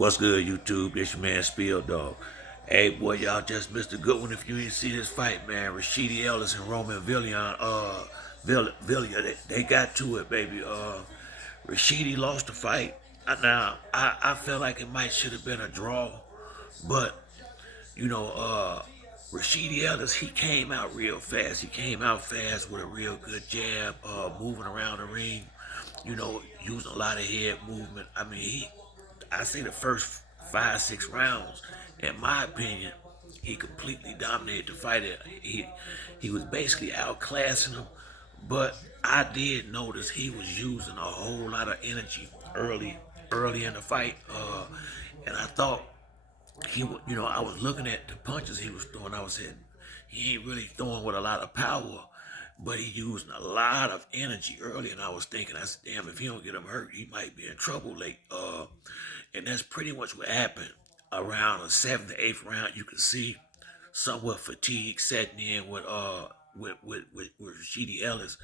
What's good, YouTube? It's your man Spill Dog. Hey, boy, y'all just missed a good one if you didn't see this fight, man. Rashidi Ellis and Roman Villian, they got to it, baby. Rashidi lost the fight. I felt like it might should have been a draw, but you know, Rashidi Ellis, he came out real fast. He came out fast with a real good jab, moving around the ring, using a lot of head movement. I say the first 5, 6 rounds, in my opinion, he completely dominated the fight. He was basically outclassing him, but I did notice he was using a whole lot of energy early in the fight, and I thought I was looking at the punches he was throwing. I was saying he ain't really throwing with a lot of power, but he using a lot of energy early. And I was thinking, I said, damn, if he don't get him hurt, he might be in trouble late. And that's pretty much what happened. Around the 7th to 8th round, you could see somewhat fatigue setting in with Rashidi Ellis,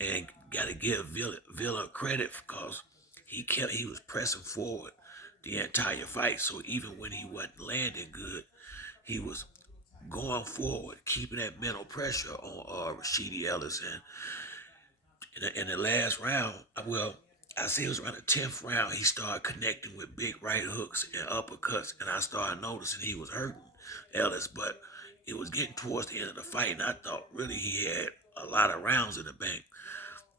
and got to give Villa credit because he was pressing forward the entire fight. So even when he wasn't landing good, he was going forward, keeping that mental pressure on Rashidi Ellis. And in the last round, I say it was around the 10th round, he started connecting with big right hooks and uppercuts, and I started noticing he was hurting Ellis, but it was getting towards the end of the fight, and I thought really he had a lot of rounds in the bank.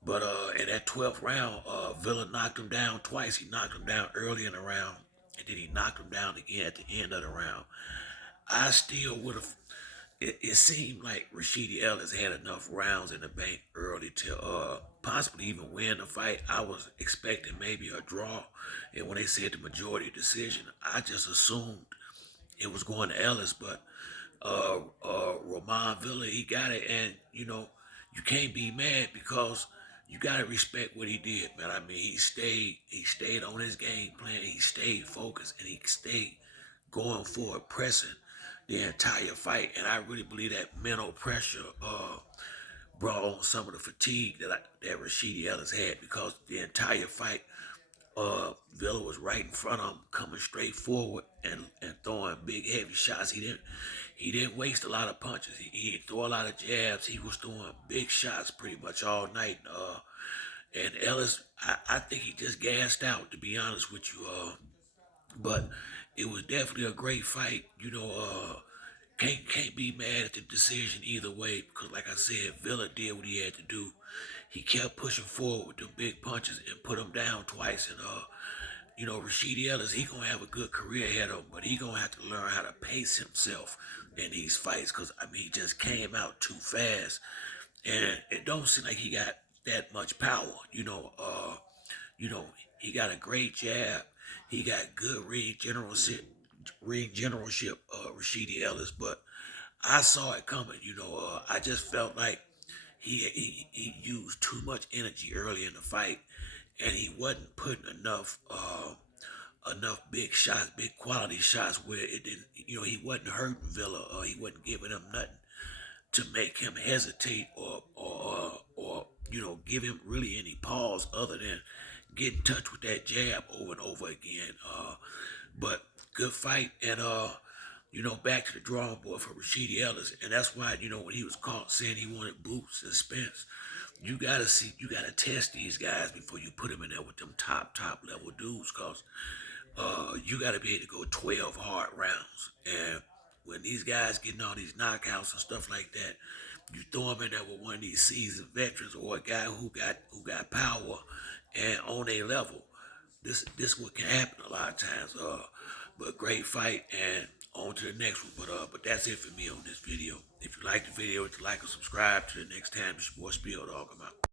But in that 12th round, Villa knocked him down twice. He knocked him down early in the round, and then he knocked him down again at the end of the round. I still would have. It seemed like Rashidi Ellis had enough rounds in the bank early to possibly even win the fight. I was expecting maybe a draw, and when they said the majority decision, I just assumed it was going to Ellis. But Roman Villa, he got it, and you can't be mad because you gotta respect what he did, man. I mean, he stayed on his game plan, he stayed focused, and he stayed going forward, pressing the entire fight. And I really believe that mental pressure brought on some of the fatigue that Rashidi Ellis had, because the entire fight, Villa was right in front of him, coming straight forward and throwing big heavy shots. He didn't waste a lot of punches. He didn't throw a lot of jabs. He was throwing big shots pretty much all night. And Ellis, I think he just gassed out, to be honest with you. But it was definitely a great fight. Can't be mad at the decision either way, because like I said, Villa did what he had to do. He kept pushing forward with the big punches and put him down twice. And Rashidi Ellis, he gonna have a good career ahead of him, but he gonna have to learn how to pace himself in these fights, because he just came out too fast, and it don't seem like he got that much power. He got a great jab. He got good ring generalship, Rashidi Ellis, but I saw it coming. I just felt like he used too much energy early in the fight, and he wasn't putting enough big shots, big quality shots where it didn't. He wasn't hurting Villa, or he wasn't giving him nothing to make him hesitate, or give him really any pause other than get in touch with that jab over and over again. But good fight, and back to the drawing board for Rashidi Ellis. And that's why, when he was caught saying he wanted boots and Spence, you gotta test these guys before you put them in there with them top level dudes, cause you gotta be able to go 12 hard rounds. And when these guys getting all these knockouts and stuff like that, you throw them in there with one of these seasoned veterans, or a guy who got power and on a level. This what can happen a lot of times. But great fight, and on to the next one. But that's it for me on this video. If you like the video, hit the like or subscribe. To the next time, it's your boy Spill Dog. I'm out.